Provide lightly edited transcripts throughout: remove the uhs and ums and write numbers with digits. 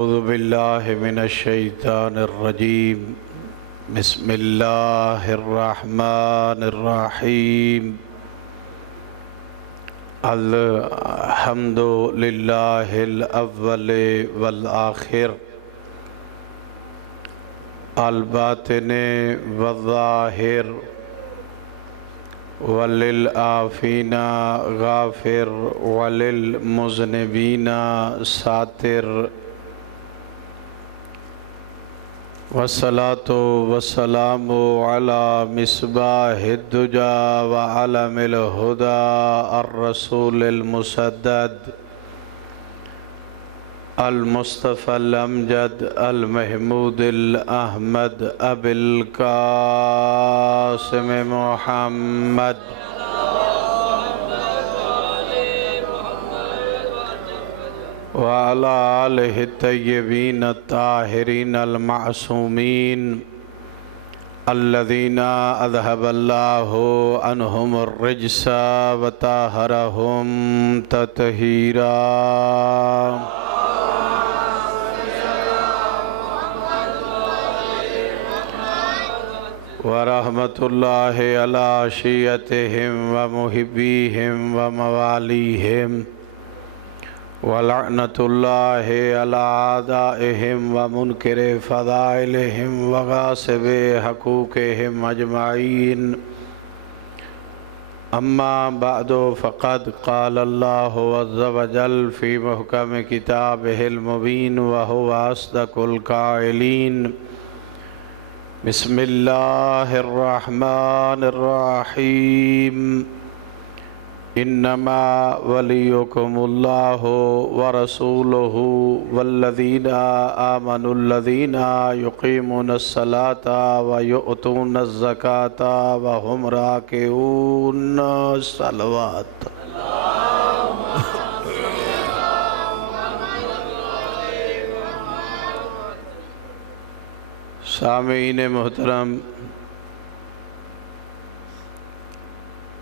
اعوذ باللہ من الشیطان الرجیم بسم اللہ الرحمن الرحیم الحمد للہ الاول والآخر الباطن والظاہر وللعافین غافر وللمذنبین ساتر والصلاة والسلام على مصباح الدجى وعلم الهدى الرسول المسدد المصطفى الأمجد المحمود الأحمد أبي القاسم محمد وعلى آله الطيبين الطاهرين المعصومين الذين أذهب الله عنهم الرجس وطهرهم تطهيرا ورحمة الله على شيعتهم ومحبيهم ومواليهم ولعنة الله على أعدائهم ومنكر فضائلهم وغاصب حقوقهم أجمعين أما بعد فقد قال الله عز وجل في محكم كتابه المبين وهو أصدق القائلين بسم الله الرحمن الرحيم انما وليكم الله ورسوله والذين آمنوا الذين يقيمون الصلاة ويؤتون الزكاة وهم راكعون صلوات سامعین محترم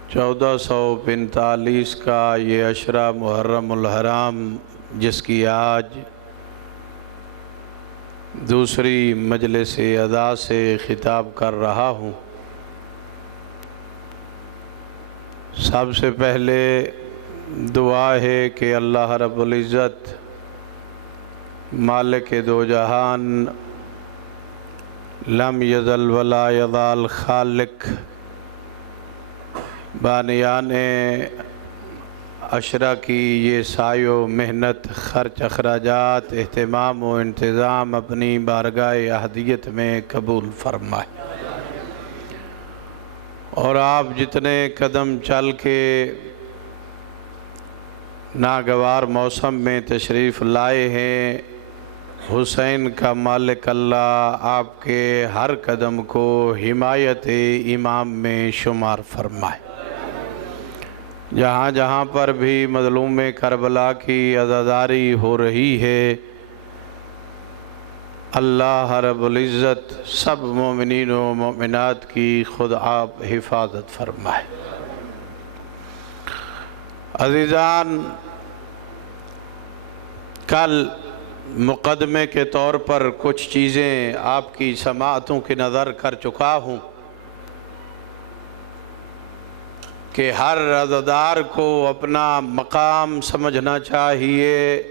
1445 کا یہ عشرہ محرم الحرام جس کی آج دوسری مجلس ادا سے خطاب کر رہا ہوں، سب سے پہلے دعا ہے کہ اللہ رب العزت مالک دو جہان لم یزل ولا یزال خالق بانیان عشرہ کی یہ سعی و محنت، خرچ، اخراجات، اہتمام و انتظام اپنی بارگاہ احدیت میں قبول فرمائے، اور آپ جتنے قدم چل کے ناگوار موسم میں تشریف لائے ہیں، حسین کا مالک اللہ آپ کے ہر قدم کو حمایت امام میں شمار فرمائے، جہاں جہاں پر بھی مظلوم کربلا کی عزاداری ہو رہی ہے، اللہ رب العزت سب مومنین و مومنات کی خود آپ حفاظت فرمائے۔ عزیزان، کل مقدمے کے طور پر کچھ چیزیں آپ کی سماعتوں کی نظر کر چکا ہوں کہ ہر عزادار کو اپنا مقام سمجھنا چاہیے،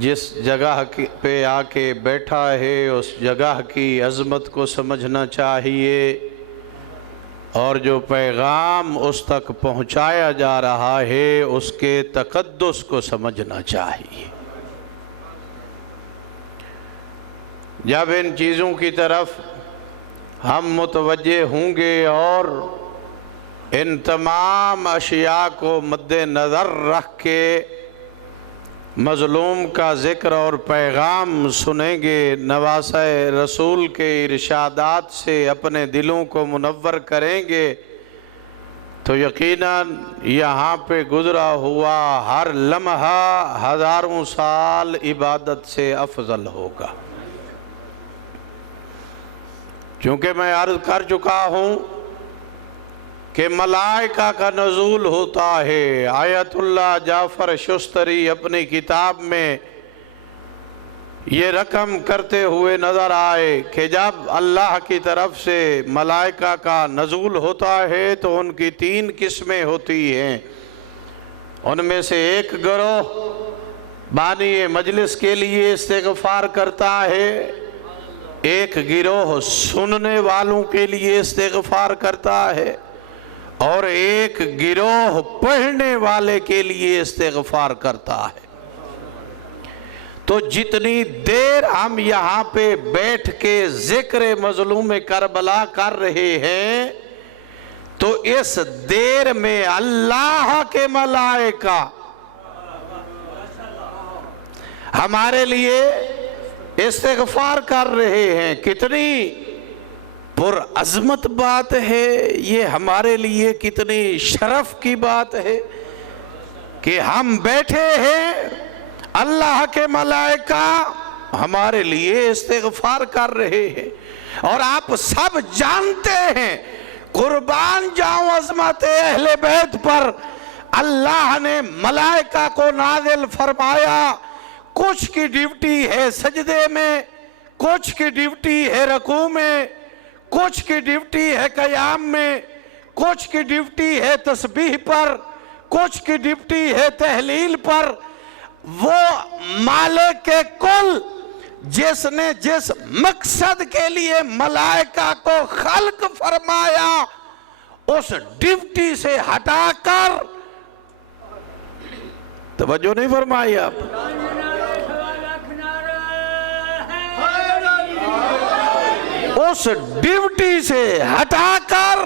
جس جگہ پہ آ کے بیٹھا ہے اس جگہ کی عظمت کو سمجھنا چاہیے، اور جو پیغام اس تک پہنچایا جا رہا ہے اس کے تقدس کو سمجھنا چاہیے۔ جب ان چیزوں کی طرف ہم متوجہ ہوں گے اور ان تمام اشیاء کو مد نظر رکھ کے مظلوم کا ذکر اور پیغام سنیں گے، نواسۂ رسول کے ارشادات سے اپنے دلوں کو منور کریں گے، تو یقیناً یہاں پہ گزرا ہوا ہر لمحہ ہزاروں سال عبادت سے افضل ہوگا۔ چونکہ میں عرض کر چکا ہوں کہ ملائکہ کا نزول ہوتا ہے۔ آیت اللہ جعفر شستری اپنی کتاب میں یہ رقم کرتے ہوئے نظر آئے کہ جب اللہ کی طرف سے ملائکہ کا نزول ہوتا ہے تو ان کی 3 قسمیں ہوتی ہیں۔ ان میں سے ایک گروہ بانی مجلس کے لیے استغفار کرتا ہے، ایک گروہ سننے والوں کے لیے استغفار کرتا ہے، اور ایک گروہ پڑھنے والے کے لیے استغفار کرتا ہے۔ تو جتنی دیر ہم یہاں پہ بیٹھ کے ذکر مظلوم کربلا کر رہے ہیں تو اس دیر میں اللہ کے ملائکہ ہمارے لیے استغفار کر رہے ہیں۔ کتنی پر عظمت بات ہے یہ، ہمارے لیے کتنی شرف کی بات ہے کہ ہم بیٹھے ہیں، اللہ کے ملائکہ ہمارے لیے استغفار کر رہے ہیں۔ اور آپ سب جانتے ہیں، قربان جاؤں عظمت اہل بیت پر، اللہ نے ملائکہ کو نازل فرمایا۔ کچھ کی ڈیوٹی ہے سجدے میں، کچھ کی ڈیوٹی ہے رکوع میں، کچھ کی ڈیوٹی ہے قیام میں، کچھ کی ڈیوٹی ہے تسبیح پر، کچھ کی ڈیوٹی ہے تحلیل پر۔ وہ مالک کل جس نے جس مقصد کے لیے ملائکہ کو خلق فرمایا، اس ڈیوٹی سے ہٹا کر، توجہ نہیں فرمائی آپ، اس ڈیوٹی سے ہٹا کر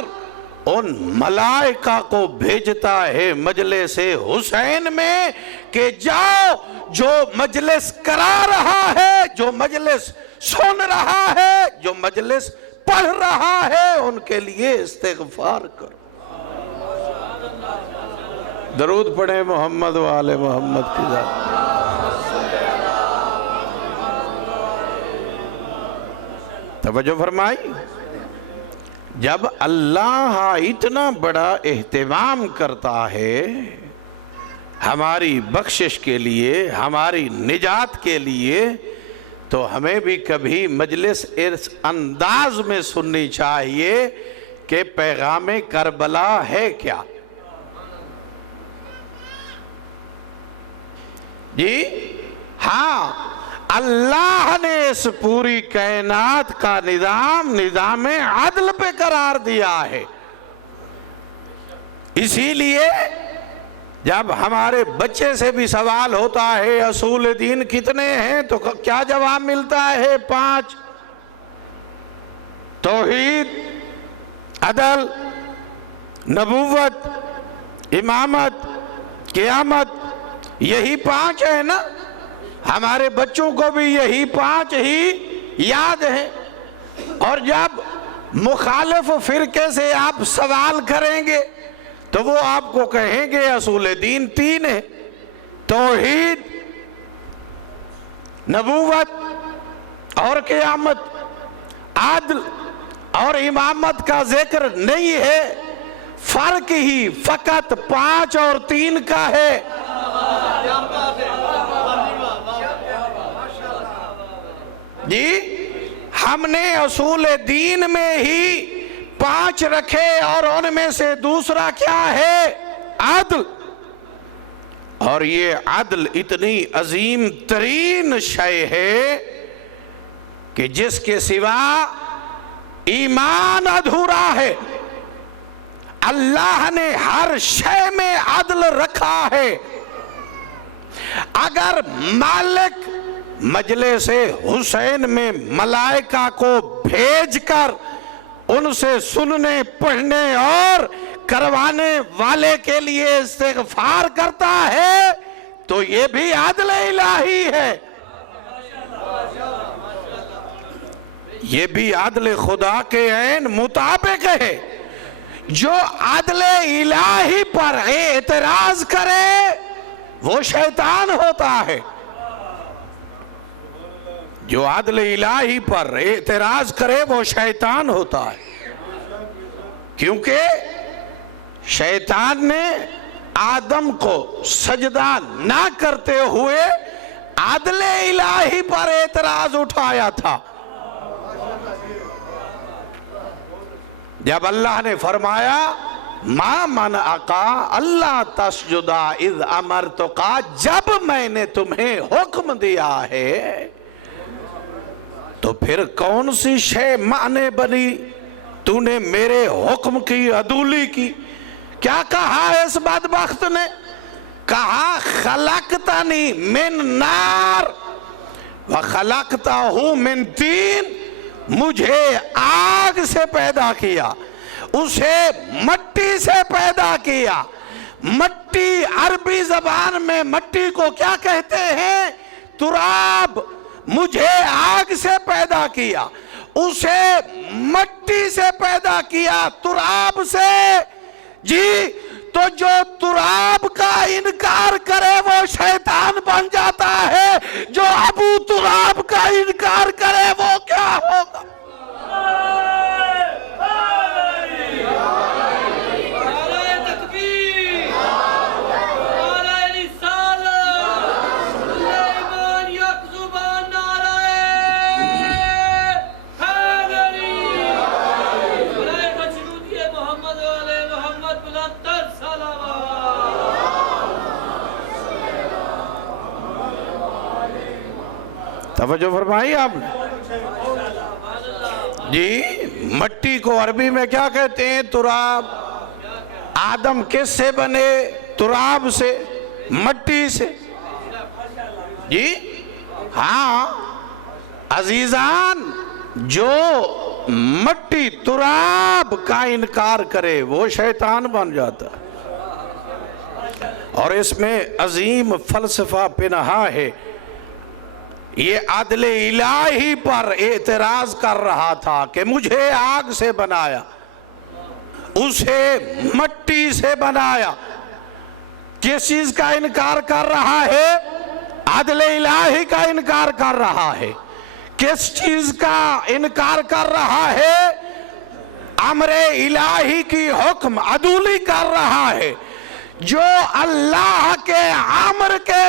ان ملائکہ کو بھیجتا ہے مجلس حسین میں کہ جاؤ، جو مجلس کرا رہا ہے، جو مجلس سن رہا ہے، جو مجلس پڑھ رہا ہے، ان کے لیے استغفار کرو۔ درود پڑھیں محمد و آل محمد کی ذات۔ توجہ فرمائی، جب اللہ اتنا بڑا اہتمام کرتا ہے ہماری بخشش کے لیے، ہماری نجات کے لیے، تو ہمیں بھی کبھی مجلس اس انداز میں سننی چاہیے کہ پیغام کربلا ہے کیا؟ جی ہاں، اللہ نے اس پوری کائنات کا نظام عدل پہ قرار دیا ہے۔ اسی لیے جب ہمارے بچے سے بھی سوال ہوتا ہے اصول دین کتنے ہیں، تو کیا جواب ملتا ہے؟ 5: توحید، عدل، نبوت، امامت، قیامت، یہی 5 ہے نا۔ ہمارے بچوں کو بھی یہی 5 ہی یاد ہیں۔ اور جب مخالف فرقے سے آپ سوال کریں گے تو وہ آپ کو کہیں گے اصول دین 3 ہے: توحید، نبوت اور قیامت، عدل اور امامت کا ذکر نہیں ہے، فرق ہی فقط 5 اور 3 کا ہے۔ جی ہم نے اصول دین میں ہی 5 رکھے، اور ان میں سے دوسرا کیا ہے؟ عدل۔ اور یہ عدل اتنی عظیم ترین شے ہے کہ جس کے سوا ایمان ادھورا ہے۔ اللہ نے ہر شے میں عدل رکھا ہے۔ اگر مالک مجلس حسین میں ملائکہ کو بھیج کر ان سے سننے، پڑھنے اور کروانے والے کے لیے استغفار کرتا ہے تو یہ بھی عدل الہی ہے، یہ بھی عدل خدا کے عین مطابق ہے۔ جو عدل الہی پر اعتراض کرے وہ شیطان ہوتا ہے۔ جو عدل الہی پر اعتراض کرے وہ شیطان ہوتا ہے، کیونکہ شیطان نے آدم کو سجدہ نہ کرتے ہوئے عدل الہی پر اعتراض اٹھایا تھا. جب اللہ نے فرمایا ما منعک اللہ تسجدا اذ امرتک، جب میں نے تمہیں حکم دیا ہے تو پھر کون سی شے معنی بنی؟ تو نے میرے حکم کی عدولی کی. کیا کہا اس بدبخت نے؟ کہا خلقتنی من نار وخلقتہ من طین، مجھے آگ سے پیدا کیا، اسے مٹی سے پیدا کیا. مٹی عربی زبان میں مٹی کو کیا کہتے ہیں؟ تراب. مجھے آگ سے پیدا کیا، اسے مٹی سے پیدا کیا، تراب سے. جی تو جو تراب کا انکار کرے وہ شیطان بن جاتا ہے، جو ابو تراب کا انکار کرے وہ کیا ہوگا؟ توجہ فرمائی آپ نے؟ جی مٹی کو عربی میں کیا کہتے ہیں؟ تراب. آدم کس سے بنے؟ تراب سے، مٹی سے. جی ہاں عزیزان، جو مٹی تراب کا انکار کرے وہ شیطان بن جاتا ہے. اور اس میں عظیم فلسفہ پنہا ہے. یہ عدل الہی پر اعتراض کر رہا تھا کہ مجھے آگ سے بنایا، اسے مٹی سے بنایا. کس چیز کا انکار کر رہا ہے؟ عدل الہی کا انکار کر رہا ہے. کس چیز کا انکار کر رہا ہے؟ امر الہی کی حکم عدولی کر رہا ہے. جو اللہ کے امر کے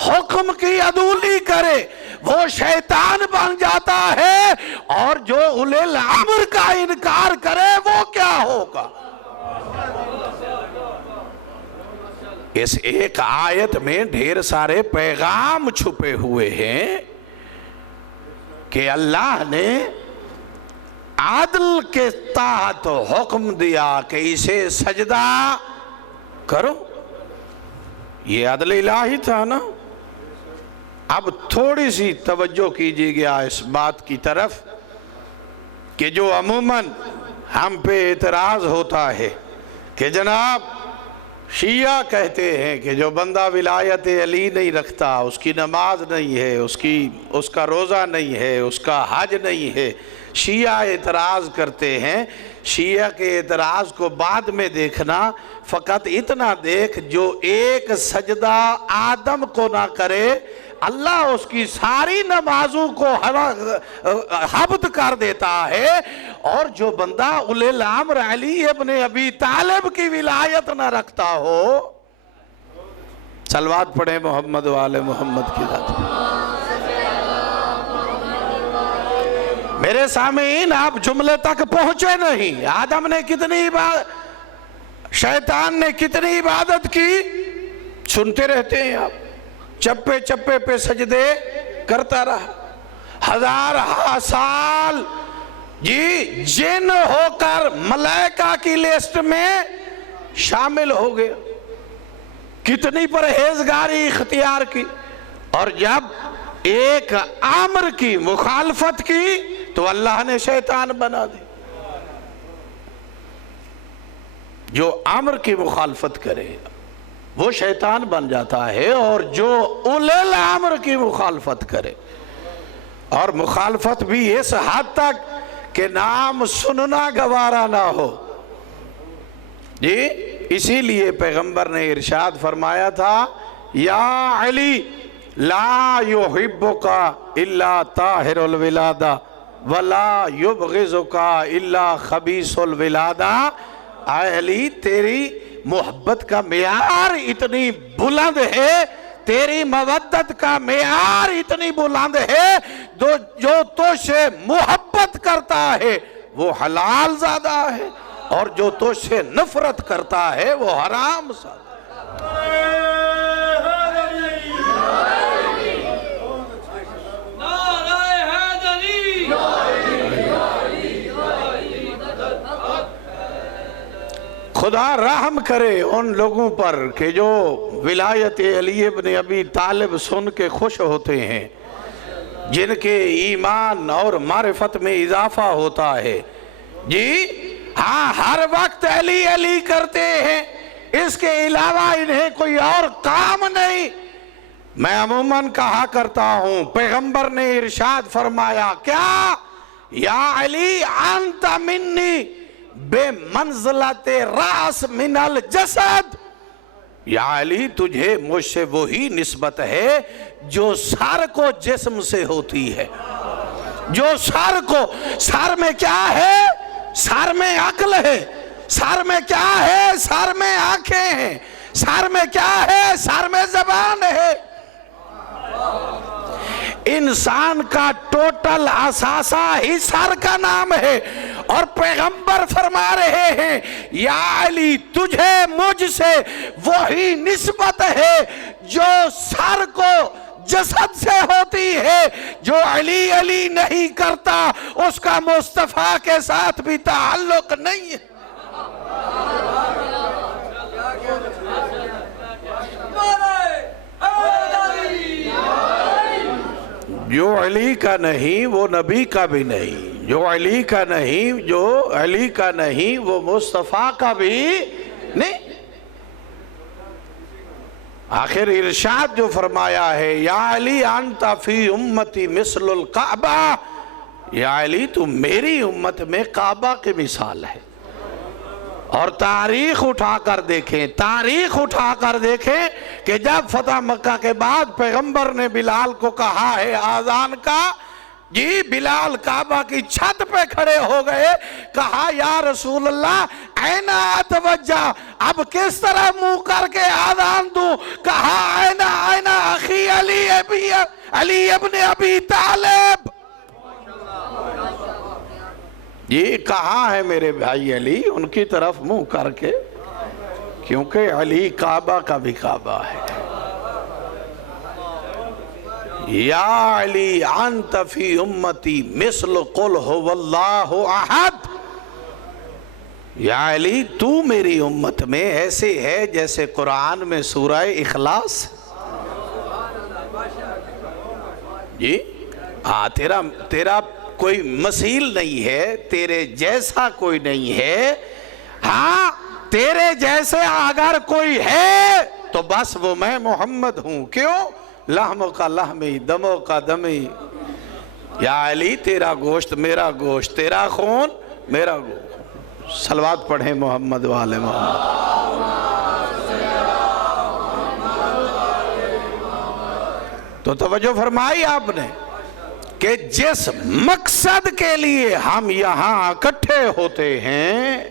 حکم کی عدولی کرے وہ شیطان بن جاتا ہے، اور جو اولی الامر کا انکار کرے وہ کیا ہوگا؟ اس ایک آیت میں ڈھیر سارے پیغام چھپے ہوئے ہیں کہ اللہ نے عدل کے تحت حکم دیا کہ اسے سجدہ کرو. یہ عدل الہی تھا نا. اب تھوڑی سی توجہ کیجیے گا اس بات کی طرف کہ جو عموماً ہم پہ اعتراض ہوتا ہے کہ جناب شیعہ کہتے ہیں کہ جو بندہ ولایت علی نہیں رکھتا اس کی نماز نہیں ہے، اس کا روزہ نہیں ہے، اس کا حج نہیں ہے. شیعہ اعتراض کرتے ہیں. شیعہ کے اعتراض کو بعد میں دیکھنا، فقط اتنا دیکھ جو ایک سجدہ آدم کو نہ کرے اللہ اس کی ساری نمازوں کو حبط کر دیتا ہے. اور جو بندہ اولی الامر علی ابن ابی طالب کی ولایت نہ رکھتا ہو، صلوات پڑھیں محمد وآل محمد کی ذات. میرے سامعین آپ جملے تک پہنچے نہیں. آدم نے کتنی شیطان نے کتنی عبادت کی سنتے رہتے ہیں آپ. چپے چپے پہ سجدے کرتا رہا. 1000 سال جی جن ہو کر ملائکہ کی لسٹ میں شامل ہو گیا. کتنی پرہیزگاری اختیار کی. اور جب ایک امر کی مخالفت کی تو اللہ نے شیطان بنا دی. جو امر کی مخالفت کرے وہ شیطان بن جاتا ہے، اور جو اولی الامر کی مخالفت کرے، اور مخالفت بھی اس حد تک کہ نام سننا گوارا نہ ہو. جی اسی لیے پیغمبر نے ارشاد فرمایا تھا یا علی لا یحبک الا طاہر الولادہ ولا یبغضک الا خبیث الولادہ. اے علی تیری محبت کا معیار اتنی بلند ہے، تیری مودت کا معیار اتنی بلند ہے جو تجھ سے محبت کرتا ہے وہ حلال زادہ ہے، اور جو تجھ سے نفرت کرتا ہے وہ حرام زادہ ہے۔ خدا رحم کرے ان لوگوں پر کہ جو ولایت علی ابن ابی طالب سن کے خوش ہوتے ہیں، جن کے ایمان اور معرفت میں اضافہ ہوتا ہے۔ جی ہاں، ہر وقت علی علی کرتے ہیں، اس کے علاوہ انہیں کوئی اور کام نہیں۔ میں عموماً کہا کرتا ہوں، پیغمبر نے ارشاد فرمایا کیا؟ یا علی انت منی بے منزلت راس من الجسد، یا علی تجھے مجھ سے وہی نسبت ہے جو سر کو جسم سے ہوتی ہے۔ جو سر میں کیا ہے؟ سر میں عقل ہے۔ سر میں کیا ہے؟ سر میں آنکھیں ہیں۔ سر میں کیا ہے؟ سر میں زبان ہے۔ انسان کا ٹوٹل اثاثہ ہی سر کا نام ہے، اور پیغمبر فرما رہے ہیں یا علی تجھے مجھ سے وہی نسبت ہے جو سر کو جسد سے ہوتی ہے۔ جو علی علی نہیں کرتا اس کا مصطفیٰ کے ساتھ بھی تعلق نہیں ہے۔ جو علی کا نہیں وہ نبی کا بھی نہیں، جو علی کا نہیں وہ مصطفیٰ کا بھی نہیں۔ آخر ارشاد جو فرمایا ہے یا علی انت فی امتی مثل الکعبہ، یا علی تم میری امت میں کعبہ کی مثال ہے۔ اور تاریخ اٹھا کر دیکھیں کہ جب فتح مکہ کے بعد پیغمبر نے بلال کو کہا ہے آذان کا، جی بلال کعبہ کی چھت پہ کھڑے ہو گئے، کہا یا رسول اللہ اینا اتوجہ، اب کس طرح منہ کر کے آذان دوں؟ کہا اینا اخی علی ابن ابی طالب، یہ کہاں ہے میرے بھائی علی؟ ان کی طرف منہ کر کے، کیونکہ علی کعبہ کا بھی کعبہ ہے۔ یا علی انت فی امتی مثل قل هو اللہ احد، یا علی تو میری امت میں ایسے ہے جیسے قرآن میں سورہ اخلاص۔ جی ہاں، تیرا کوئی مثیل نہیں ہے، تیرے جیسا کوئی نہیں ہے۔ ہاں تیرے جیسے اگر کوئی ہے تو بس وہ میں محمد ہوں۔ کیوں؟ لحموں کا لحمی، دموں کا دمی۔ یا علی تیرا گوشت میرا گوشت، تیرا خون میرا گوشت۔ صلوات پڑھیں محمد والے محمد۔ تو توجہ فرمائی آپ نے کہ جس مقصد کے لیے ہم یہاں اکٹھے ہوتے ہیں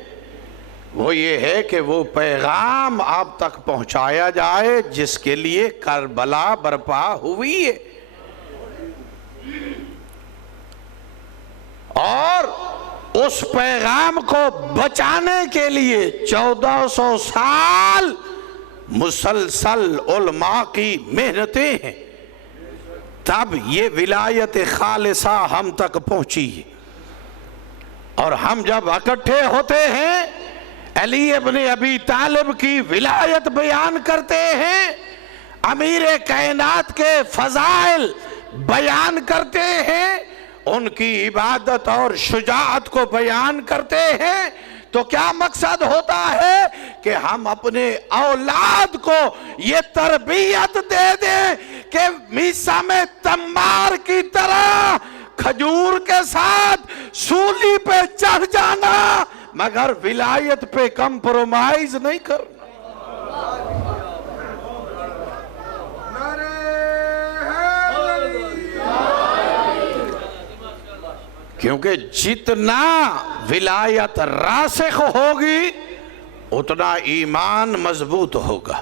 وہ یہ ہے کہ وہ پیغام آپ تک پہنچایا جائے جس کے لیے کربلا برپا ہوئی ہے، اور اس پیغام کو بچانے کے لیے 1400 سال مسلسل علماء کی محنتیں ہیں، تب یہ ولایت خالصہ ہم تک پہنچی ہے۔ اور ہم جب اکٹھے ہوتے ہیں علی ابن ابی طالب کی ولایت بیان کرتے ہیں، امیر کائنات کے فضائل بیان کرتے ہیں، ان کی عبادت اور شجاعت کو بیان کرتے ہیں، تو کیا مقصد ہوتا ہے کہ ہم اپنے اولاد کو یہ تربیت دے دیں کہ میثم تمار کی طرح کھجور کے ساتھ سولی پہ چڑھ جانا مگر ولایت پہ کمپرومائز نہیں کرنا۔ کیونکہ جتنا ولایت راسخ ہوگی اتنا ایمان مضبوط ہوگا،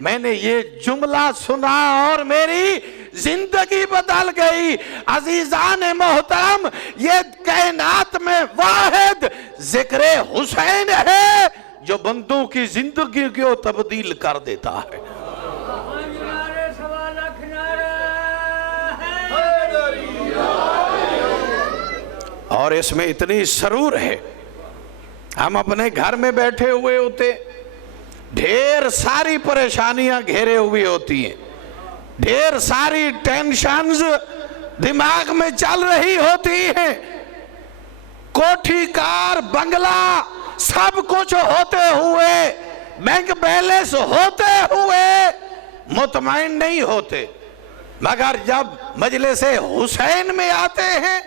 میں نے یہ جملہ سنا اور میری زندگی بدل گئی۔ عزیزان محترم، یہ کائنات میں واحد ذکر حسین ہے جو بندوں کی زندگی کو تبدیل کر دیتا ہے۔ اور اس میں اتنی سرور ہے، ہم اپنے گھر میں بیٹھے ہوئے ہوتے، ڈھیر ساری پریشانیاں گھیرے ہوئی ہوتی ہیں، ڈھیر ساری ٹینشنز دماغ میں چل رہی ہوتی ہیں، کوٹھی کار بنگلہ سب کچھ ہوتے ہوئے، بینک بیلنس ہوتے ہوئے مطمئن نہیں ہوتے، مگر جب مجلس حسین میں آتے ہیں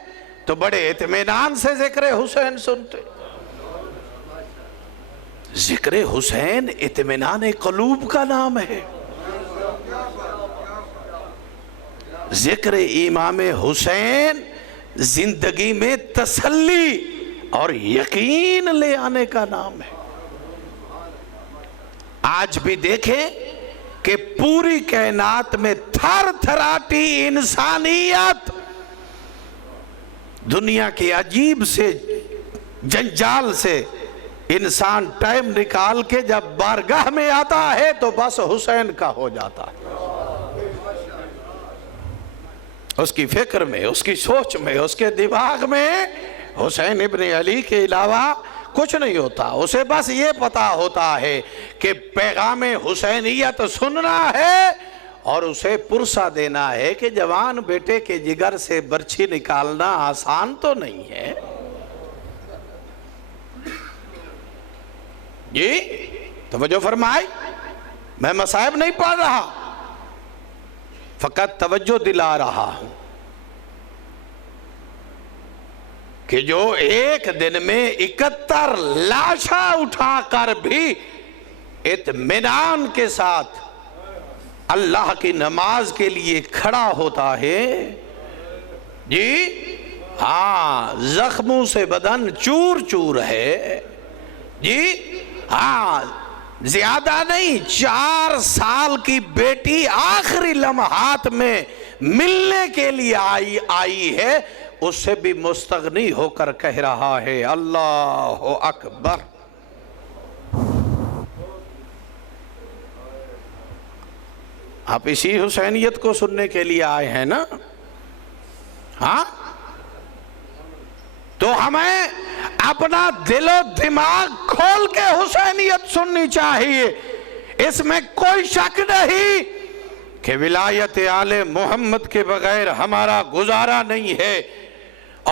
تو بڑے اطمینان سے ذکر حسین سنتے۔ ذکر حسین اطمینان قلوب کا نام ہے۔ ذکر امام حسین زندگی میں تسلی اور یقین لے آنے کا نام ہے۔ آج بھی دیکھیں کہ پوری کائنات میں تھر تھراتی انسانیت دنیا کے عجیب سے جنجال سے انسان ٹائم نکال کے جب بارگاہ میں آتا ہے تو بس حسین کا ہو جاتا ہے۔ اس کی فکر میں، اس کی سوچ میں، اس کے دماغ میں حسین ابن علی کے علاوہ کچھ نہیں ہوتا۔ اسے بس یہ پتا ہوتا ہے کہ پیغام حسینیت سننا ہے اور اسے پرسہ دینا ہے کہ جوان بیٹے کے جگر سے برچھی نکالنا آسان تو نہیں ہے۔ جی توجہ فرمائی، میں مصائب نہیں پڑھ رہا، فقط توجہ دلا رہا ہوں کہ جو ایک دن میں 71 لاشاں اٹھا کر بھی اطمینان کے ساتھ اللہ کی نماز کے لیے کھڑا ہوتا ہے، جی ہاں زخموں سے بدن چور چور ہے، جی ہاں زیادہ نہیں، 4 سال کی بیٹی آخری لمحات میں ملنے کے لیے آئی ہے، اس سے بھی مستغنی ہو کر کہہ رہا ہے اللہ اکبر۔ آپ اسی حسینیت کو سننے کے لیے آئے ہیں نا؟ ہاں تو ہمیں اپنا دل و دماغ کھول کے حسینیت سننی چاہیے۔ اس میں کوئی شک نہیں کہ ولایت آل محمد کے بغیر ہمارا گزارا نہیں ہے،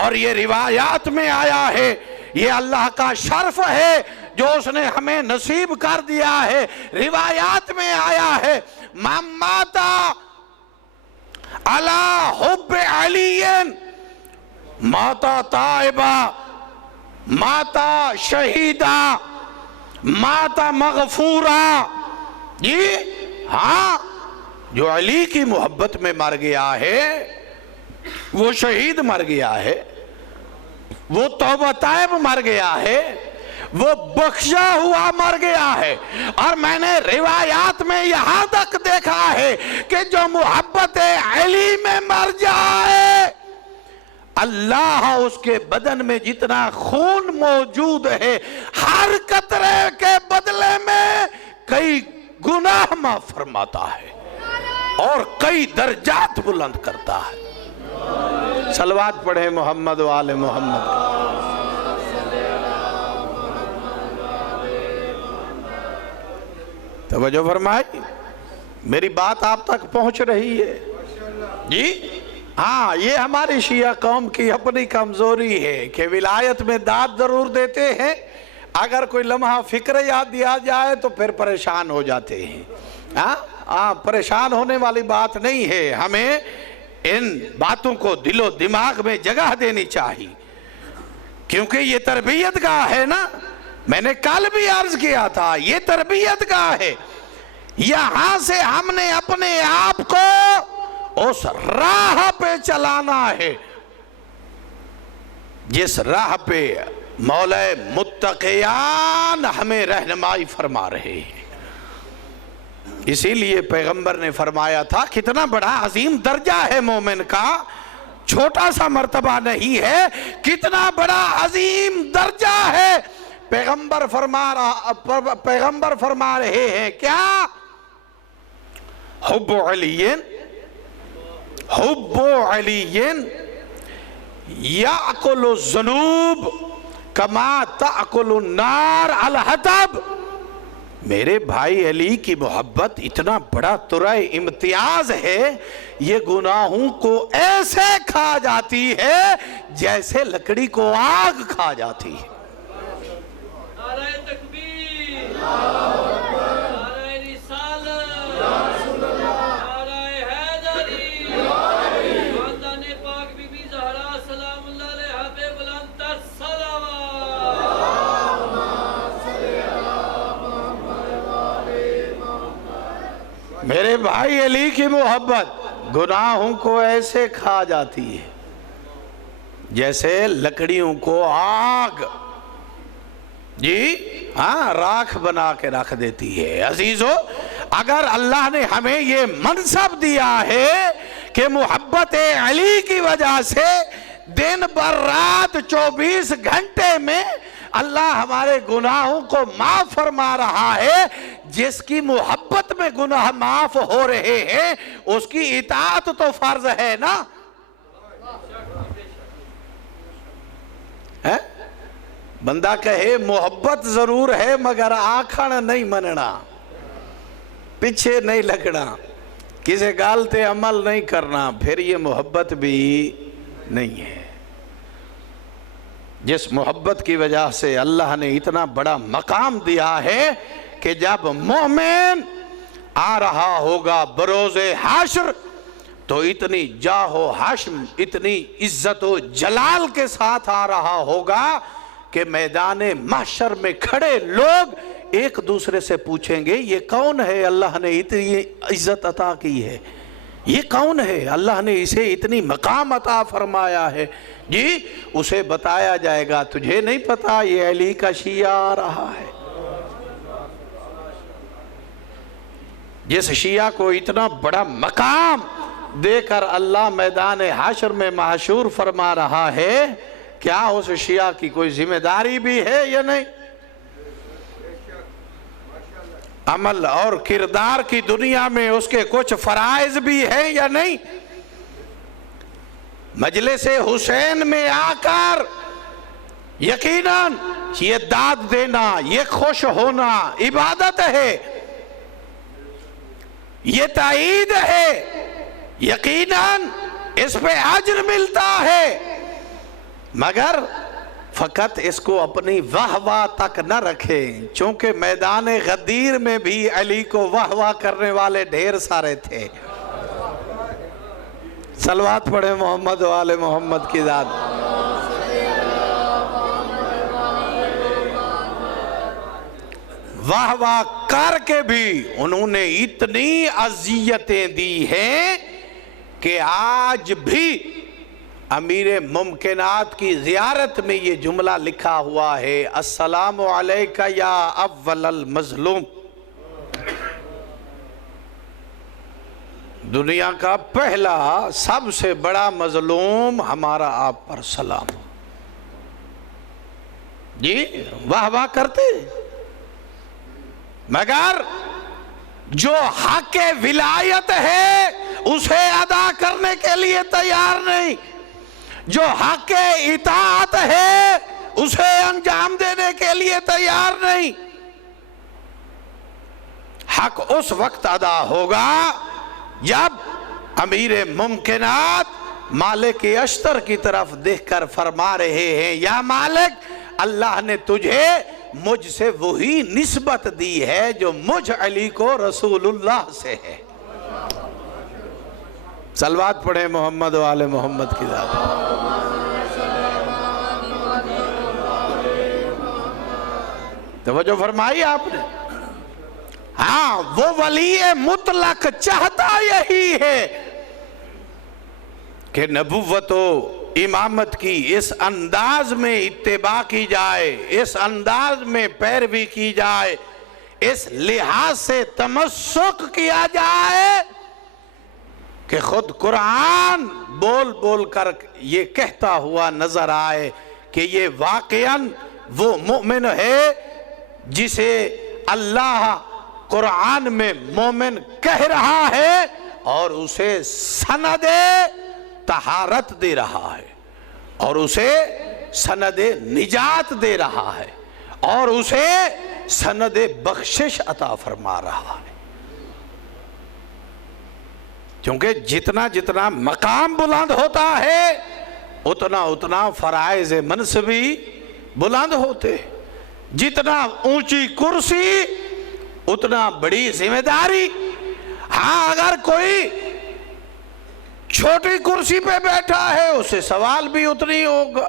اور یہ روایات میں آیا ہے، یہ اللہ کا شرف ہے جو اس نے ہمیں نصیب کر دیا ہے۔ روایات میں آیا ہے من مات علی حب علی ماتا تائبہ ماتا شہیدہ ماتا مغفورہ۔ جی ہاں جو علی کی محبت میں مر گیا ہے وہ شہید مر گیا ہے، وہ توبہ طائب مر گیا ہے، وہ بخشا ہوا مر گیا ہے۔ اور میں نے روایات میں یہاں تک دیکھا ہے کہ جو محبت علی میں مر جائے، اللہ اس کے بدن میں جتنا خون موجود ہے ہر قطرے کے بدلے میں کئی گناہ معاف فرماتا ہے اور کئی درجات بلند کرتا ہے۔ صلوات پڑھیں محمد و آل محمد۔ توجہ فرمائی، میری بات آپ تک پہنچ رہی ہے؟ جی ہاں یہ ہماری شیعہ قوم کی اپنی کمزوری ہے کہ ولایت میں داد ضرور دیتے ہیں، اگر کوئی لمحہ فکر یاد دیا جائے تو پھر پریشان ہو جاتے ہیں۔ پریشان ہونے والی بات نہیں ہے، ہمیں ان باتوں کو دل و دماغ میں جگہ دینی چاہیے، کیونکہ یہ تربیت گاہ ہے نا۔ میں نے کل بھی عرض کیا تھا یہ تربیت گاہ ہے، یہاں سے ہم نے اپنے آپ کو اس راہ پہ چلانا ہے جس راہ پہ مولا متقیان ہمیں رہنمائی فرما رہے ہیں۔ اسی لیے پیغمبر نے فرمایا تھا کتنا بڑا عظیم درجہ ہے مومن کا، چھوٹا سا مرتبہ نہیں ہے، کتنا بڑا عظیم درجہ ہے۔ پیغمبر فرما رہے ہیں کیا؟ حب علی یأکل الذنوب کما تأکل النار الحطب۔ میرے بھائی علی کی محبت اتنا بڑا ترائے امتیاز ہے، یہ گناہوں کو ایسے کھا جاتی ہے جیسے لکڑی کو آگ کھا جاتی ہے۔ نعرہ تکبیر، نعرہ رسالت، نعرہ حیدری، خاندان پاک بی بی زہرا سلام اللہ علیہا پہ بلند تر صلوات۔ میرے بھائی علی کی محبت گناہوں کو ایسے کھا جاتی ہے جیسے لکڑیوں کو آگ ہاں راکھ بنا کے رکھ دیتی ہے۔ عزیزو، اگر اللہ نے ہمیں یہ منصب دیا ہے کہ محبت علی کی وجہ سے دن بر رات 24 گھنٹے میں اللہ ہمارے گناہوں کو معاف فرما رہا ہے، جس کی محبت میں گناہ معاف ہو رہے ہیں اس کی اطاعت تو فرض ہے نا۔ بندہ کہے محبت ضرور ہے مگر آکھن نہیں مننا، پیچھے نہیں لگنا، کسی گالتے عمل نہیں کرنا، پھر یہ محبت بھی نہیں ہے۔ جس محبت کی وجہ سے اللہ نے اتنا بڑا مقام دیا ہے کہ جب مومن آ رہا ہوگا بروز حشر تو اتنی جاہ و حشم، اتنی عزت و جلال کے ساتھ آ رہا ہوگا کہ میدان محشر میں کھڑے لوگ ایک دوسرے سے پوچھیں گے یہ کون ہے اللہ نے اتنی عزت عطا کی ہے، یہ کون ہے اللہ نے اسے اتنی مقام عطا فرمایا ہے؟ جی اسے بتایا جائے گا تجھے نہیں پتا یہ علی کا شیعہ آ رہا ہے۔ جس شیعہ کو اتنا بڑا مقام دے کر اللہ میدان حشر میں محشور فرما رہا ہے، کیا اس شیعہ کی کوئی ذمہ داری بھی ہے یا نہیں؟ عمل اور کردار کی دنیا میں اس کے کچھ فرائض بھی ہیں یا نہیں؟ مجلس حسین میں آ کر یقیناً یہ داد دینا، یہ خوش ہونا عبادت ہے، یہ تائید ہے، یقیناً اس پہ اجر ملتا ہے، مگر فقط اس کو اپنی واہ واہ تک نہ رکھیں، چونکہ میدان غدیر میں بھی علی کو واہ واہ کرنے والے ڈھیر سارے تھے۔ صلوات پڑھیں محمد و آل محمد کی ذات۔ واہ واہ کر کے بھی انہوں نے اتنی اذیتیں دی ہیں کہ آج بھی امیر ممکنات کی زیارت میں یہ جملہ لکھا ہوا ہے، السلام علیکہ یا اول المظلوم، دنیا کا پہلا سب سے بڑا مظلوم ہمارا آپ پر سلام۔ جی واہ واہ کرتے، مگر جو حق ولایت ہے اسے ادا کرنے کے لیے تیار نہیں، جو حق اطاعت ہے اسے انجام دینے کے لیے تیار نہیں۔ حق اس وقت ادا ہوگا جب امیر ممکنات مالک اشتر کی طرف دیکھ کر فرما رہے ہیں یا مالک اللہ نے تجھے مجھ سے وہی نسبت دی ہے جو مجھ علی کو رسول اللہ سے ہے۔ صلوات پڑھیں محمد و آل محمد کی ذات۔ توجہ فرمائی آپ نے؟ ہاں وہ ولی مطلق چاہتا یہی ہے کہ نبوت و امامت کی اس انداز میں اتباع کی جائے، اس انداز میں پیروی کی جائے، اس لحاظ سے تمسک کیا جائے کہ خود قرآن بول بول کر یہ کہتا ہوا نظر آئے کہ یہ واقعاً وہ مومن ہے جسے اللہ قرآن میں مومن کہہ رہا ہے اور اسے سند طہارت دے رہا ہے، اور اسے سند نجات دے رہا ہے، اور اسے سند بخشش عطا فرما رہا ہے۔ کیونکہ جتنا جتنا مقام بلند ہوتا ہے اتنا اتنا فرائض منصبی بلند ہوتے، جتنا اونچی کرسی اتنا بڑی ذمہ داری۔ ہاں اگر کوئی چھوٹی کرسی پہ بیٹھا ہے اسے سوال بھی اتنی ہوگا،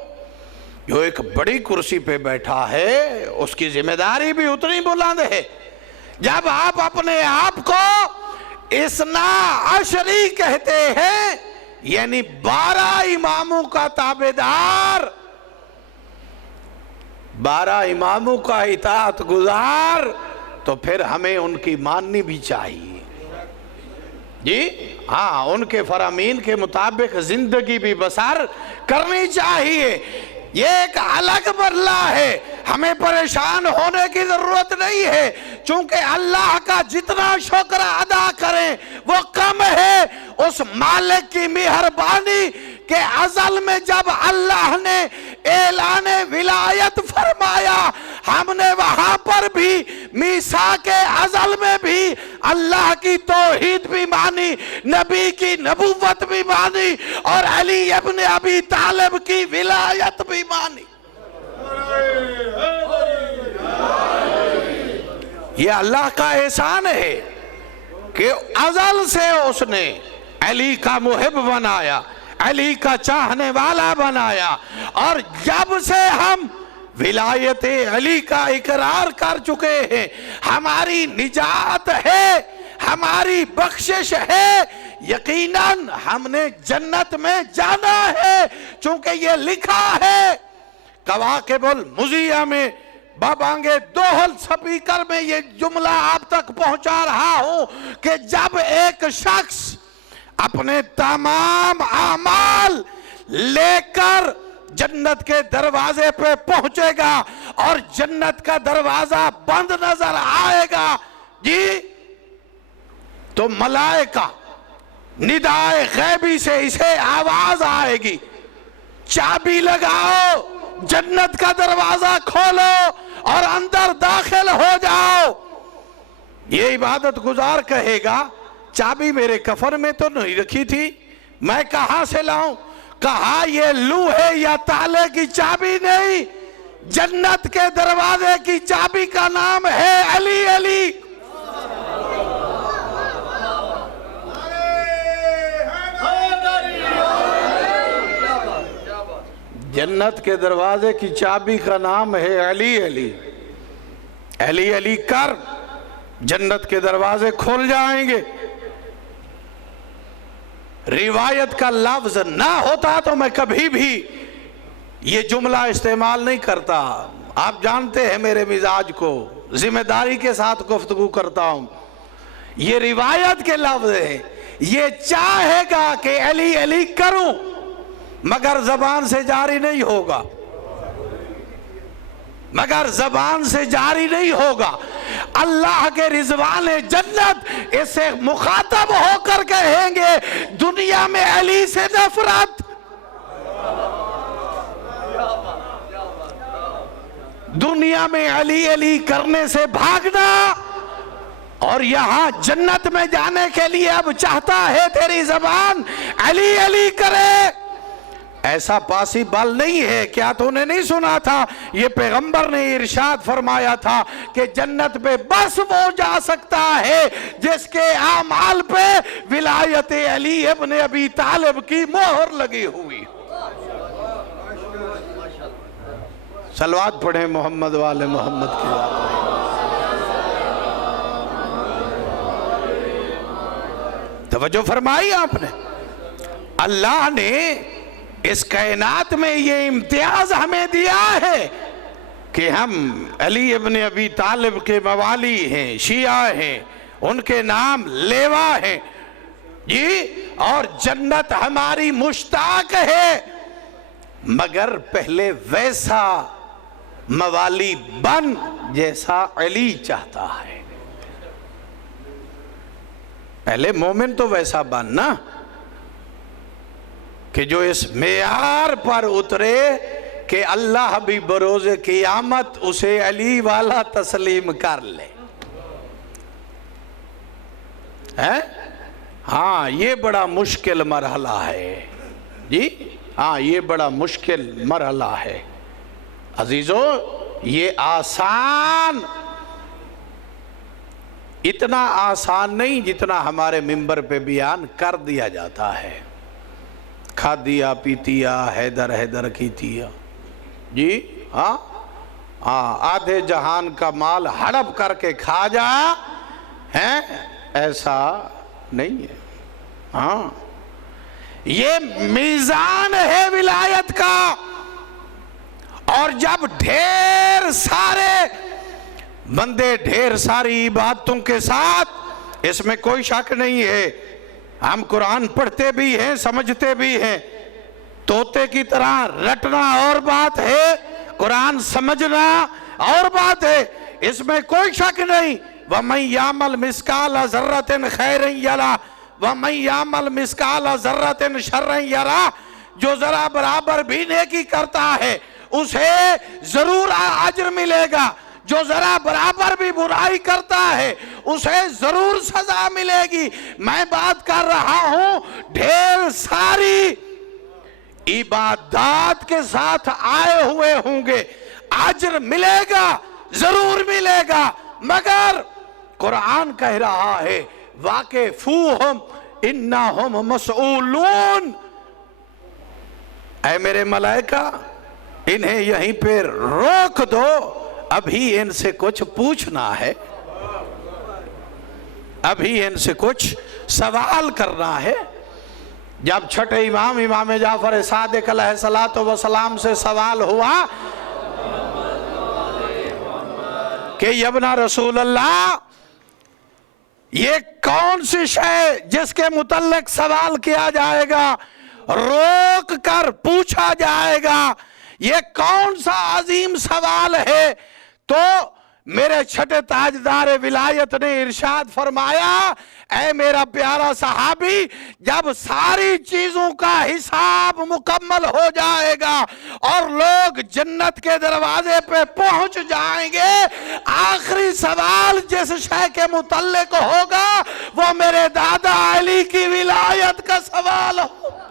جو ایک بڑی کرسی پہ بیٹھا ہے اس کی ذمہ داری بھی اتنی بلند ہے۔ جب آپ اپنے آپ کو اثنا عشری کہتے ہیں یعنی 12 اماموں کا تابعدار، 12 اماموں کا اطاعت گزار، تو پھر ہمیں ان کی ماننی بھی چاہیے۔ جی ہاں، ان کے فرامین کے مطابق زندگی بھی بسر کرنی چاہیے۔ یہ ایک الگ مرحلہ ہے، ہمیں پریشان ہونے کی ضرورت نہیں ہے، چونکہ اللہ کا جتنا شکر ادا کریں وہ کم ہے۔ اس مالک کی مہربانی کہ ازل میں جب اللہ نے اعلان ولایت فرمایا، ہم نے وہاں پر بھی میثاق ازل میں بھی اللہ کی توحید بھی مانی، نبی کی نبوت بھی مانی، اور علی ابن ابی طالب کی ولایت بھی مانی۔ یہ اللہ کا احسان ہے کہ ازل سے اس نے علی کا محب بنایا، علی کا چاہنے والا بنایا، اور جب سے ہم ولایت علی کا اقرار کر چکے ہیں، ہماری نجات ہے، ہماری بخشش ہے، یقیناً ہم نے جنت میں جانا ہے، چونکہ یہ لکھا ہے کواکب المضیہ میں، بابانگے دوہل سپیکر میں یہ جملہ آپ تک پہنچا رہا ہوں کہ جب ایک شخص اپنے تمام اعمال لے کر جنت کے دروازے پہ پہنچے گا اور جنت کا دروازہ بند نظر آئے گا، جی تو ملائکہ ندائے غیبی سے اسے آواز آئے گی، چابی لگاؤ، جنت کا دروازہ کھولو اور اندر داخل ہو جاؤ۔ یہ عبادت گزار کہے گا چابی میرے کفن میں تو نہیں رکھی تھی، میں کہاں سے لاؤں؟ کہا یہ لوہے یا تالے کی چابی نہیں، جنت کے دروازے کی چابی کا نام ہے علی۔ علی جنت کے دروازے کی چابی کا نام ہے علی۔ علی علی علی کر، جنت کے دروازے کھول جائیں گے۔ روایت کا لفظ نہ ہوتا تو میں کبھی بھی یہ جملہ استعمال نہیں کرتا۔ آپ جانتے ہیں میرے مزاج کو، ذمہ داری کے ساتھ گفتگو کرتا ہوں۔ یہ روایت کے لفظ ہیں، یہ چاہے گا کہ علی علی کروں مگر زبان سے جاری نہیں ہوگا، مگر زبان سے جاری نہیں ہوگا۔ اللہ کے رضوان جنت اس سے مخاطب ہو کر کہیں گے دنیا میں علی سے نفرت، دنیا میں علی علی کرنے سے بھاگنا، اور یہاں جنت میں جانے کے لیے اب چاہتا ہے تیری زبان علی علی کرے۔ ایسا پاسبل نہیں ہے۔ کیا تو نے نہیں سنا تھا یہ پیغمبر نے ارشاد فرمایا تھا کہ جنت پہ بس وہ جا سکتا ہے جس کے اعمال پہ ولایت علی ابن ابی طالب کی مہر لگی ہوئی۔ صلوات پڑھیں محمد والے محمد کے۔ توجہ فرمائی آپ نے، اللہ نے اس کائنات میں یہ امتیاز ہمیں دیا ہے کہ ہم علی ابن ابی طالب کے موالی ہیں، شیعہ ہیں، ان کے نام لیوا ہیں جی، اور جنت ہماری مشتاق ہے، مگر پہلے ویسا موالی بن جیسا علی چاہتا ہے۔ پہلے مومن تو ویسا بن نا کہ جو اس معیار پر اترے کہ اللہ بھی بروز قیامت اسے علی والا تسلیم کر لے۔ ہاں یہ بڑا مشکل مرحلہ ہے جی، ہاں یہ بڑا مشکل مرحلہ ہے عزیزو، یہ آسان، اتنا آسان نہیں جتنا ہمارے ممبر پہ بیان کر دیا جاتا ہے۔ کھا دیا پیتیا حیدر حیدر کیتیا جی، ہاں آدھے جہان کا مال ہڑپ کر کے کھا جا ہیں، ایسا نہیں ہے۔ ہاں یہ میزان ہے ولایت کا، اور جب ڈھیر سارے بندے ڈھیر ساری عبادتوں کے ساتھ، اس میں کوئی شک نہیں ہے، ہم قرآن پڑھتے بھی ہیں سمجھتے بھی ہیں، طوطے کی طرح رٹنا اور بات ہے، قرآن سمجھنا اور بات ہے، اس میں کوئی شک نہیں۔ وَمَنْ يَعْمَلْ مِثْقَالَ ذَرَّةٍ خَيْرًا يَرَهُ وَمَنْ يَعْمَلْ مِثْقَالَ ذَرَّةٍ شَرًّا يَرَهُ، جو ذرا برابر بھی نیکی کرتا ہے اسے ضرور اجر ملے گا، جو ذرا برابر بھی برائی کرتا ہے اسے ضرور سزا ملے گی۔ میں بات کر رہا ہوں ڈھیر ساری عبادات کے ساتھ آئے ہوئے ہوں گے، اجر ملے گا، ضرور ملے گا، مگر قرآن کہہ رہا ہے واقفوہم انہم مسئولون، اے میرے ملائکہ انہیں یہیں پہ روک دو، ابھی ان سے کچھ پوچھنا ہے، ابھی ان سے کچھ سوال کرنا ہے۔ جب چھٹے امام جعفر صادق علیہ السلام سے سوال ہوا کہ یبنا رسول اللہ، یہ کون سی شے جس کے متعلق سوال کیا جائے گا، روک کر پوچھا جائے گا، یہ کون سا عظیم سوال ہے؟ تو میرے چھٹے تاجدار ولایت نے ارشاد فرمایا، اے میرا پیارا صحابی، جب ساری چیزوں کا حساب مکمل ہو جائے گا اور لوگ جنت کے دروازے پہ پہنچ جائیں گے، آخری سوال جس شے کے متعلق ہوگا وہ میرے دادا علی کی ولایت کا سوال ہوگا۔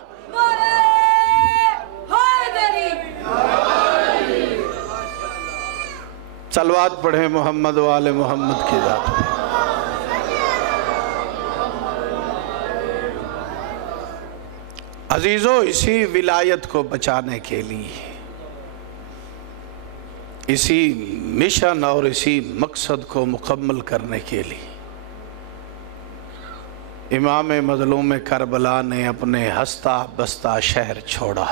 صلوات پڑھیں محمد و آل محمد کی ذات پہ۔ عزیزو، اسی ولایت کو بچانے کے لیے، اسی مشن اور اسی مقصد کو مکمل کرنے کے لیے امام مظلوم کربلا نے اپنے ہستہ بستہ شہر چھوڑا۔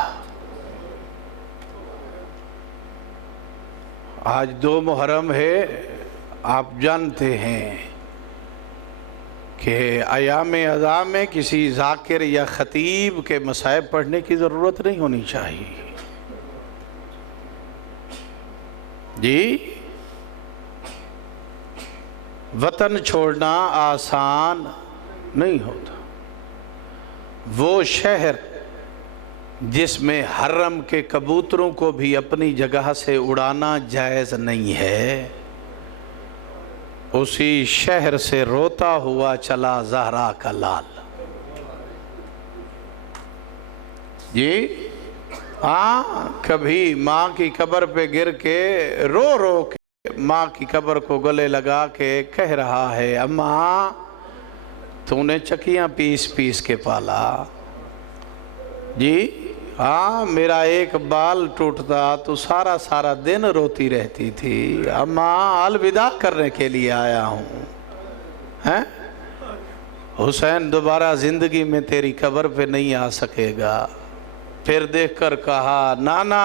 آج 2 محرم ہے، آپ جانتے ہیں کہ ایام ازاں میں کسی ذاکر یا خطیب کے مصائب پڑھنے کی ضرورت نہیں ہونی چاہیے جی۔ وطن چھوڑنا آسان نہیں ہوتا، وہ شہر جس میں حرم کے کبوتروں کو بھی اپنی جگہ سے اڑانا جائز نہیں ہے، اسی شہر سے روتا ہوا چلا زہرا کا لال جی۔ ہاں کبھی ماں کی قبر پہ گر کے رو رو کے ماں کی قبر کو گلے لگا کے کہہ رہا ہے، اماں تو نے چکیاں پیس پیس کے پالا جی، ہاں میرا ایک بال ٹوٹتا تو سارا دن روتی رہتی تھی، اماں الوداع کرنے کے لیے آیا ہوں۔ حسین دوبارہ زندگی میں تیری قبر پہ نہیں آ سکے گا۔ پھر دیکھ کر کہا، نانا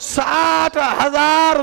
60,000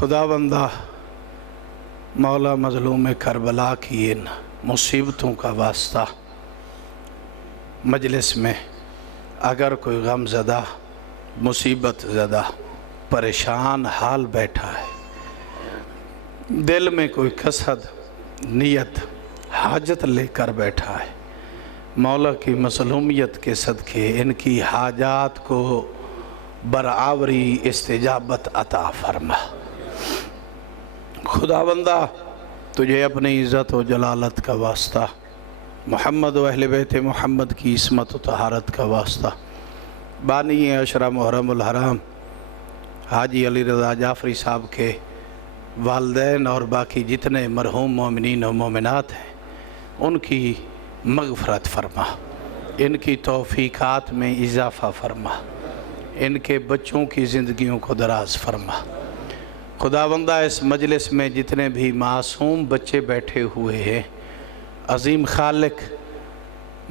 خدا بندہ مولا مظلوم کربلا کی ان مصیبتوں کا واسطہ مجلس میں اگر کوئی غم زدہ مصیبت زدہ پریشان حال بیٹھا ہے، دل میں کوئی قصد نیت حاجت لے کر بیٹھا ہے، مولا کی مظلومیت کے صدقے ان کی حاجات کو برآوری استجابت عطا فرما۔ خدا بندہ تجھے اپنی عزت و جلالت کا واسطہ، محمد و اہل بیت محمد کی عصمت و طہارت کا واسطہ، بانی عشرہ محرم الحرام حاجی علی رضا جعفری صاحب کے والدین اور باقی جتنے مرحوم مومنین و مومنات ہیں ان کی مغفرت فرما، ان کی توفیقات میں اضافہ فرما، ان کے بچوں کی زندگیوں کو دراز فرما۔ خداوندہ اس مجلس میں جتنے بھی معصوم بچے بیٹھے ہوئے ہیں، عظیم خالق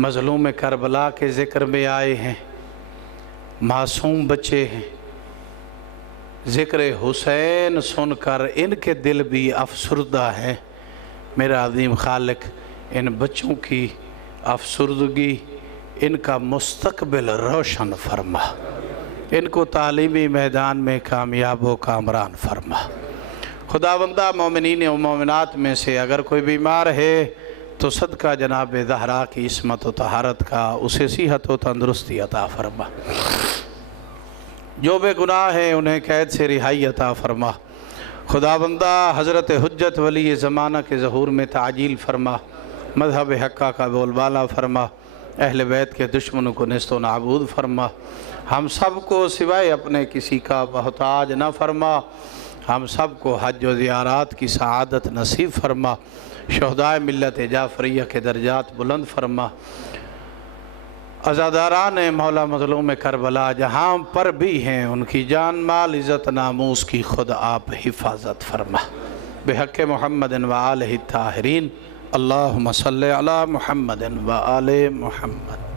مظلوم کربلا کے ذکر میں آئے ہیں، معصوم بچے ہیں، ذکر حسین سن کر ان کے دل بھی افسردہ ہیں۔ میرا عظیم خالق ان بچوں کی افسردگی، ان کا مستقبل روشن فرما، ان کو تعلیمی میدان میں کامیاب و کامران فرما۔ خداوندہ مومنین و مومنات میں سے اگر کوئی بیمار ہے تو صدقہ جناب زہرا کی عصمت و طہارت کا اسے صحت و تندرستی عطا فرما، جو بے گناہ ہیں انہیں قید سے رہائی عطا فرما۔ خداوندہ حضرت حجت ولی زمانہ کے ظہور میں تعجیل فرما، مذہب حقہ کا بول بالا فرما، اہل بیت کے دشمنوں کو نیست و نابود فرما، ہم سب کو سوائے اپنے کسی کا محتاج نہ فرما، ہم سب کو حج و زیارات کی سعادت نصیب فرما، شہدائے ملت جعفریہ کے درجات بلند فرما۔ عزاداران مولا مظلوم کربلا جہاں پر بھی ہیں ان کی جان مال عزت ناموس کی خود آپ حفاظت فرما، بحق محمد و آلہ الطاہرین، اللہم صلی علی محمد و آل محمد۔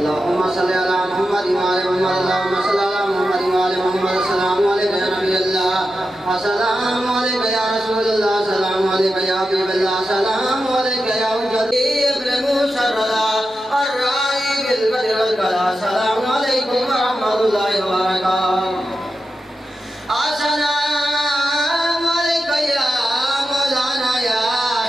اللهم صل على محمد وعلى محمد، اللهم صل على محمد وعلى محمد، السلام عليك يا نبي الله، السلام عليك يا رسول الله، السلام عليك يا حبيب الله، السلام عليك يا حجتي ابن موسى الرائي بالبدر والكلا، السلام عليكم ورحمة الله وبركاته۔ السلام عليك يا مولانا يا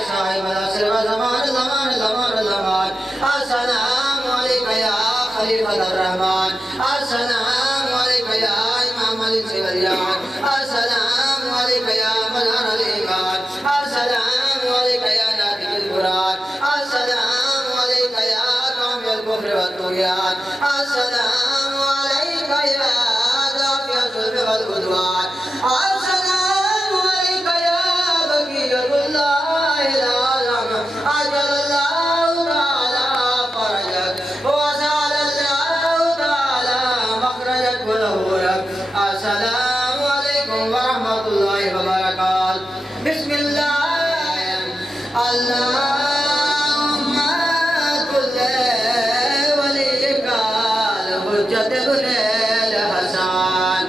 صاحب العصر والزمان، زمان زمان زمان، السلام عليك يا خليفة الرحمن، السلام عليك يا إمام الانسان، السلام عليك يا منار الإيمان، السلام عليك يا نادي القرآن، السلام عليك يا قوم الكفر والطغيان، السلام عليك يا دافع الظلم والعدوان، السلام عليك يا بقية الله الأعظم، أجل الله تعالى فرجك وسأل الله تعالى مخرجك ونورك، السلام عليكم ورحمة الله وبركاته۔ بسم الله اللهم كل وليك الحجة ابن الحسن،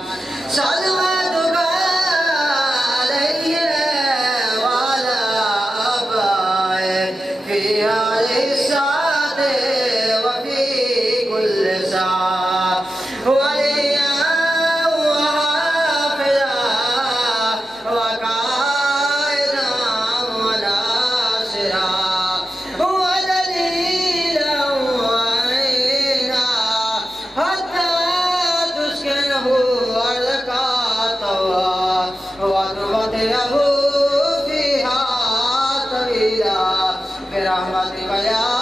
صلواتك عليه وعلى آبائه في هذه الساعة وفي كل ساعة، وليا وحافظا وقائدا وناصرا ودليلا وعينا، حتى تسكنه أرضك طوعا وتمتعه فيها طويلا، برحمتك يا